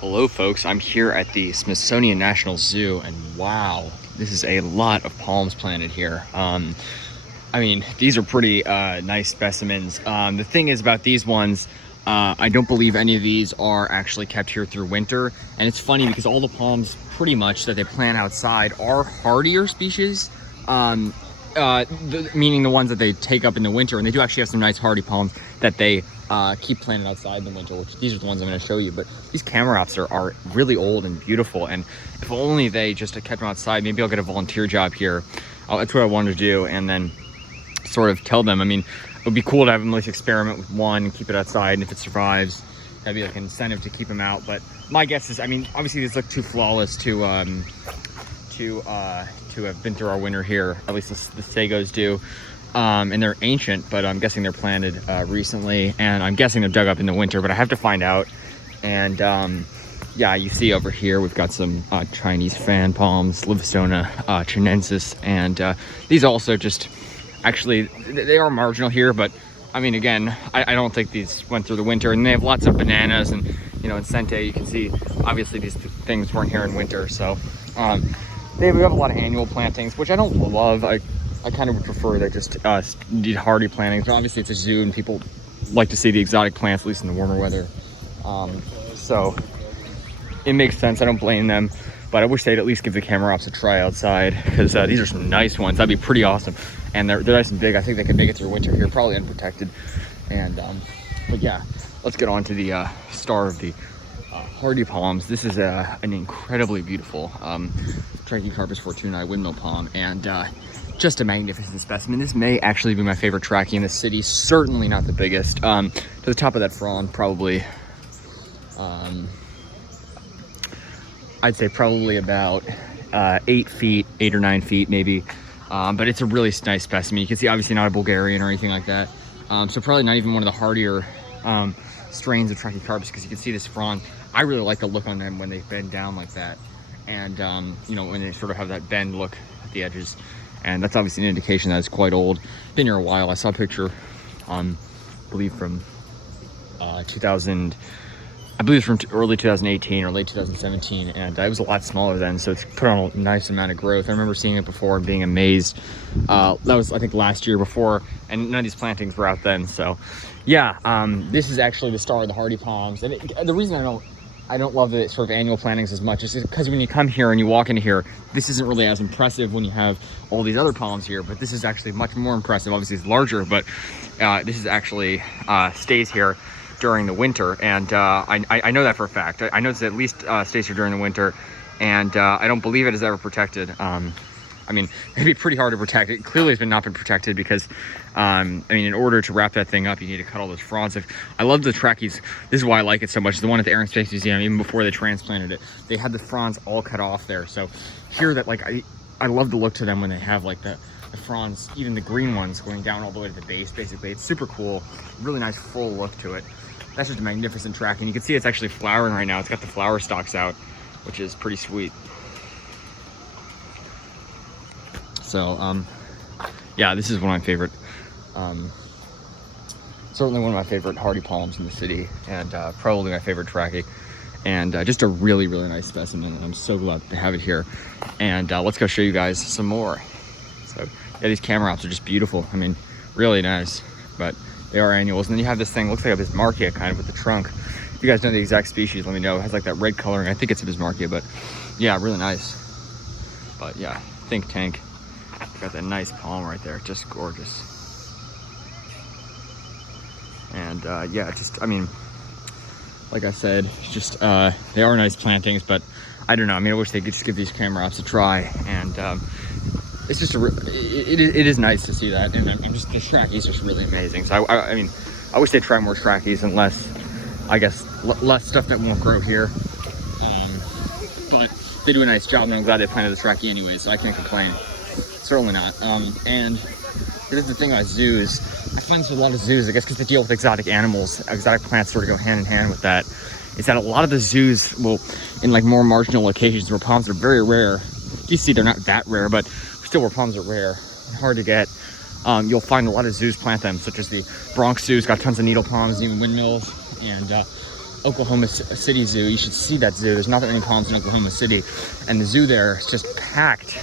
Hello folks, I'm here at the Smithsonian National Zoo and wow, this is a lot of palms planted here. These are pretty nice specimens. The thing is about these ones, I don't believe any of these are actually kept here through winter. And it's funny because all the palms pretty much that they plant outside are hardier species. Meaning the ones that they take up in the winter, and they do actually have some nice hardy palms that they keep planted outside in the winter, which these are the ones I'm going to show you. But these Camerops are really old and beautiful, and if only they just kept them outside, maybe I'll get a volunteer job here. That's what I wanted to do, and then sort of tell them. I mean, it would be cool to have them at least experiment with one and keep it outside, and if it survives, that'd be like an incentive to keep them out. But my guess is, I mean, obviously these look too flawless to have been through our winter here. At least the sagos do. And they're ancient, but I'm guessing they're planted recently, and I'm guessing they're dug up in the winter, but I have to find out. And yeah, you see over here we've got some Chinese fan palms, Livistona chinensis, and these also just actually they are marginal here, but I mean, again, I don't think these went through the winter. And they have lots of bananas, and you know, in Sente you can see obviously these things weren't here in winter. So we have a lot of annual plantings, which I don't love. I kind of would prefer that just did hardy plantings, but obviously it's a zoo and people like to see the exotic plants, at least in the warmer weather. So it makes sense. I don't blame them, but I wish they'd at least give the Camerops a try outside, because these are some nice ones. That'd be pretty awesome. And they're nice and big. I think they could make it through winter here, probably unprotected. And but yeah, let's get on to the star of the Hearty Palms. This is an incredibly beautiful Trachycarpus fortunei windmill palm, and just a magnificent specimen. This may actually be my favorite trachea in the city. Certainly not the biggest. To the top of that frond, probably, I'd say probably about 8 or 9 feet maybe. But it's a really nice specimen. You can see obviously not a Bulgarian or anything like that. So probably not even one of the hardier strains of Trachycarpus, because you can see this frond. I really like the look on them when they bend down like that. And you know, when they sort of have that bend look at the edges. And that's obviously an indication that it's quite old. Been here a while. I saw a picture, I believe from 2000, I believe from early 2018 or late 2017, and it was a lot smaller then, so it's put on a nice amount of growth. I remember seeing it before and being amazed. That was, I think, last year before, and none of these plantings were out then. So yeah, this is actually the star of the Hearty Palms. And the reason I don't love the sort of annual plantings as much is because when you come here and you walk into here, this isn't really as impressive when you have all these other palms here, but this is actually much more impressive. Obviously it's larger, but this is actually stays here during the winter, and I know that for a fact. I know it's at least stays here during the winter, and I don't believe it is ever protected. I mean, it'd be pretty hard to protect. It clearly has not been protected because, I mean, in order to wrap that thing up, you need to cut all those fronds. I love the trachees. This is why I like it so much. The one at the Air and Space Museum, even before they transplanted it, they had the fronds all cut off there. So here, that like I love the look to them when they have like the fronds, even the green ones, going down all the way to the base. Basically, it's super cool. Really nice full look to it. That's just a magnificent track, and you can see it's actually flowering right now. It's got the flower stalks out, which is pretty sweet. So yeah, this is one of my favorite, certainly one of my favorite hardy palms in the city, and probably my favorite trachea, and just a really nice specimen. I'm so glad to have it here. And let's go show you guys some more. So yeah, these Camerops are just beautiful. I mean, really nice, but they are annuals. And then you have this thing, looks like a Bismarckia kind of with the trunk. If you guys know the exact species, let me know. It has like that red coloring. I think it's a Bismarckia, but yeah, really nice. But yeah, think tank. Got that nice palm right there, just gorgeous. And yeah, just, I mean, like I said, just they are nice plantings, but I don't know. I mean, I wish they could just give these Camerops a try. And it's just it is nice to see that. And I'm just, the trachea is just really amazing. So I mean, I wish they'd try more tracheas and less, I guess, less stuff that won't grow here. But they do a nice job, and I'm glad they planted the trachea anyway, so I can't complain. Certainly not. And here's the thing about zoos. I find this with a lot of zoos, I guess because they deal with exotic animals. Exotic plants sort of go hand in hand with that. Is that a lot of the zoos will, in like more marginal locations where palms are very rare. You see, they're not that rare, but still where palms are rare and hard to get. You'll find a lot of zoos plant them, such as the Bronx Zoo's got tons of needle palms, even windmills. And Oklahoma City Zoo. You should see that zoo. There's not that many palms in Oklahoma City, and the zoo there is just packed.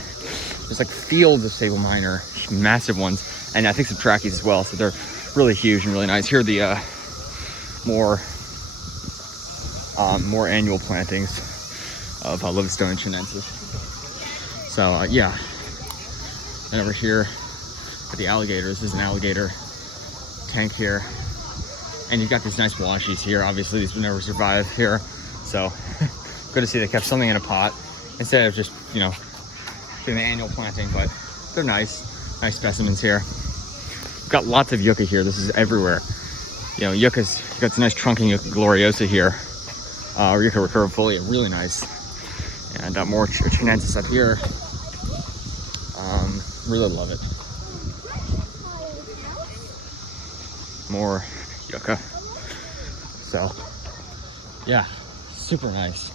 There's like fields of sable minor, massive ones, and I think some trackies as well. So they're really huge and really nice. Here are the more annual plantings of Livingstone chinensis. So yeah, and over here at the alligators, this is an alligator tank here, and you've got these nice washies here. Obviously these would never survive here, so good to see they kept something in a pot instead of just, you know, doing the annual planting. But they're nice specimens here. We've got lots of yucca here. This is everywhere. You know, yuccas, you've got some nice trunking yucca gloriosa here, or yucca recurvifolia, really nice. And more chinensis up here. Really love it. More yucca. So yeah, super nice.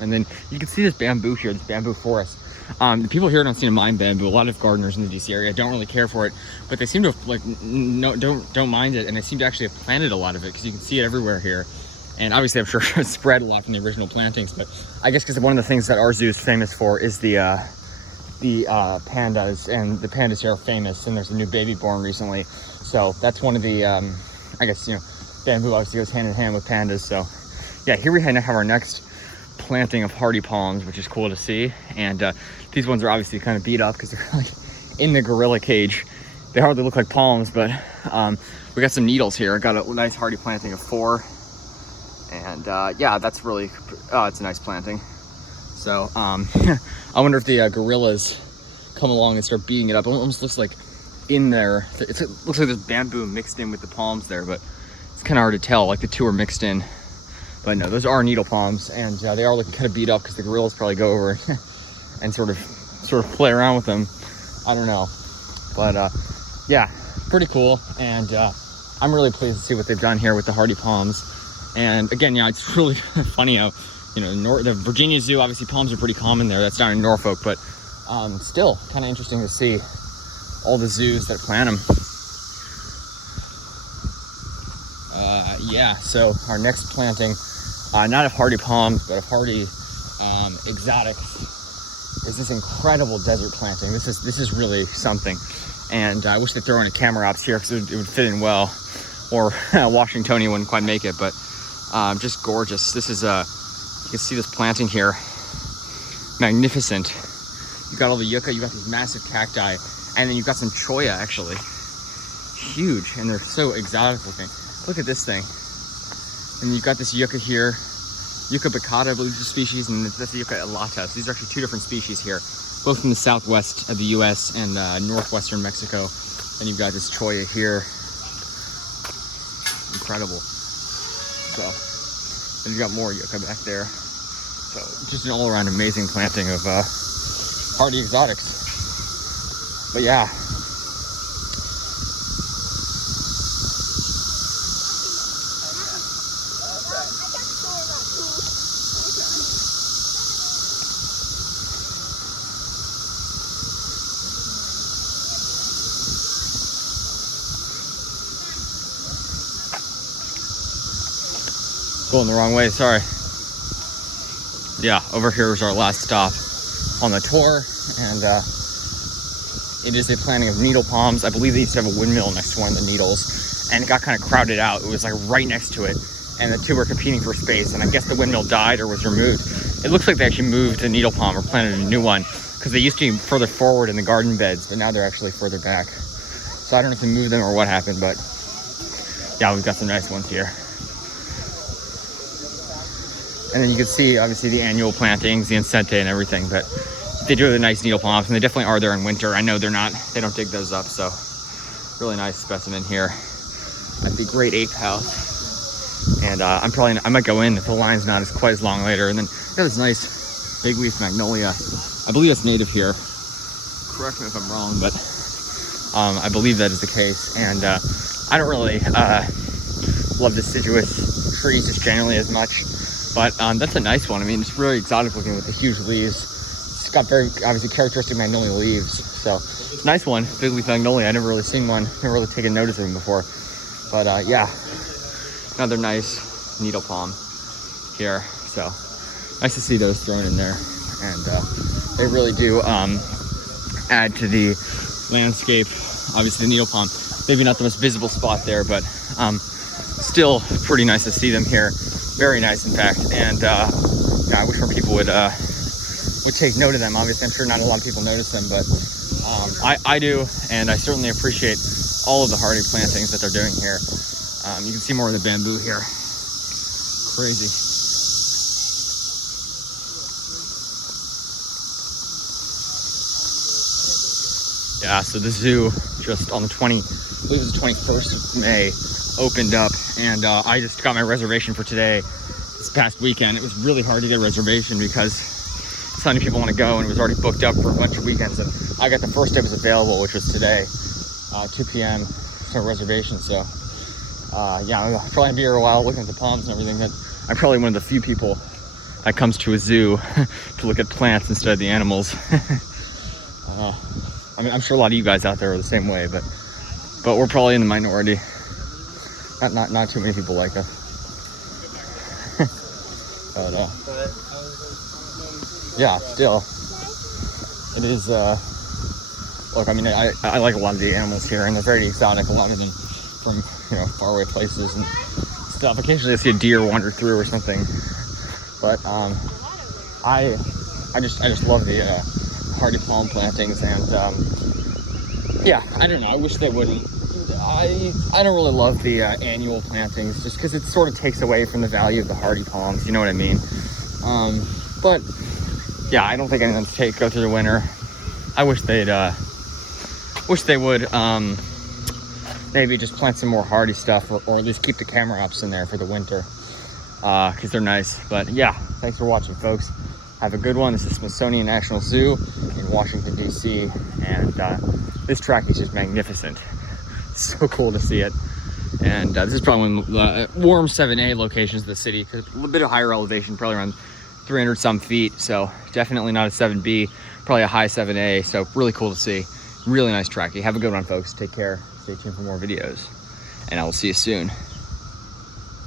And then you can see this bamboo here, this bamboo forest. The people here don't seem to mind bamboo. A lot of gardeners in the DC area don't really care for it, but they seem to have, like, don't mind it, and they seem to actually have planted a lot of it, because you can see it everywhere here. And obviously I'm sure it's spread a lot from the original plantings, but I guess because one of the things that our zoo is famous for is the pandas, and the pandas here are famous, and there's a new baby born recently. So that's one of the, I guess, you know, bamboo obviously goes hand in hand with pandas. So yeah, here we have our next planting of Hearty Palms, which is cool to see. And these ones are obviously kind of beat up because they're like in the gorilla cage. They hardly look like palms, but we got some needles here. I got a nice Hearty planting of 4. And yeah, that's really, it's a nice planting. So I wonder if the gorillas come along and start beating it up. It almost looks like in there, it looks like there's bamboo mixed in with the palms there, but it's kind of hard to tell, like the two are mixed in. But no, those are needle palms, and they are looking kind of beat up because the gorillas probably go over and sort of play around with them. I don't know, but yeah, pretty cool. And I'm really pleased to see what they've done here with the Hearty Palms. And again, yeah, it's really funny how, you know, the Virginia Zoo, obviously palms are pretty common there. That's down in Norfolk, but still kind of interesting to see all the zoos that plant them. Yeah, so our next planting, not of Hearty Palms, but of Hearty Exotics, is this incredible desert planting. This is really something. And I wish they'd throw in a camera ops here because it would fit in well. Or Washingtonia wouldn't quite make it, but just gorgeous. This is you can see this planting here, magnificent. You got all the yucca, you got these massive cacti, and then you've got some cholla, actually, huge, and they're so exotic looking. Look at this thing. And you've got this yucca here, Yucca baccata, I believe is the species, and that's the Yucca elata. So these are actually 2 different species here, both in the southwest of the U.S. and northwestern Mexico. And you've got this cholla here. Incredible. So, and you've got more yucca back there. So, just an all-around amazing planting of Hearty Exotics. But yeah. Going the wrong way, sorry. Yeah, over here is our last stop on the tour, and it is a planting of needle palms. I believe they used to have a windmill next to one of the needles, and it got kind of crowded out. It was like right next to it, and the 2 were competing for space, and I guess the windmill died or was removed. It looks like they actually moved a needle palm or planted a new one, because they used to be further forward in the garden beds, but now they're actually further back. So I don't know if they moved them or what happened, but yeah, we've got some nice ones here. And then you can see, obviously, the annual plantings, the incente and everything, but they do have the nice needle palms, and they definitely are there in winter. I know they don't dig those up, so really nice specimen here at the Great Ape House. And I might go in if the line's not quite as long later. And then got this nice big leaf magnolia. I believe it's native here. Correct me if I'm wrong, but I believe that is the case. And I don't really love deciduous trees just generally as much. But that's a nice one. I mean, it's really exotic looking with the huge leaves. It's got very, obviously, characteristic magnolia leaves. So, it's a nice one. Big leaf magnolia. I've never really seen one. Never really taken notice of them before. But, yeah. another nice needle palm here. So nice to see those thrown in there, and they really do add to the landscape. Obviously the needle palm, maybe not the most visible spot there, but still pretty nice to see them here. Very nice, in fact. And I wish more people would take note of them. Obviously, I'm sure not a lot of people notice them, but I do, and I certainly appreciate all of the hardy plantings that they're doing here. You can see more of the bamboo here. Crazy. Yeah, so the zoo just on the I believe it was the 21st of May, opened up, and I just got my reservation for today. This past weekend, it was really hard to get a reservation because so many people want to go, and it was already booked up for a bunch of weekends. And I got the first day was available, which was today, 2 p.m. for reservation. So yeah, I'll probably be here a while looking at the palms and everything. That I'm probably one of the few people that comes to a zoo to look at plants instead of the animals. I mean, I'm sure a lot of you guys out there are the same way, but we're probably in the minority. Not too many people like us. But yeah, still, it is. Look, I mean, I like a lot of the animals here, and they're very exotic. A lot of them from faraway places and stuff. Occasionally, I see a deer wander through or something. But I just love the hardy palm plantings, and yeah, I don't know. I wish they wouldn't. I don't really love the annual plantings, just because it sort of takes away from the value of the hardy palms. You know what I mean? But yeah, I don't think I'm gonna go through the winter. I wish they would maybe just plant some more hardy stuff, or at least keep the camera ups in there for the winter, because they're nice. But yeah, thanks for watching, folks. Have a good one. This is Smithsonian National Zoo in Washington, D.C., and this track is just magnificent. It's so cool to see it. And this is probably one of the warm 7A locations of the city, because a little bit of higher elevation, probably around 300 some feet, so definitely not a 7B, probably a high 7A, so really cool to see. Really nice tracking. Have a good one, folks. Take care. Stay tuned for more videos, and I will see you soon.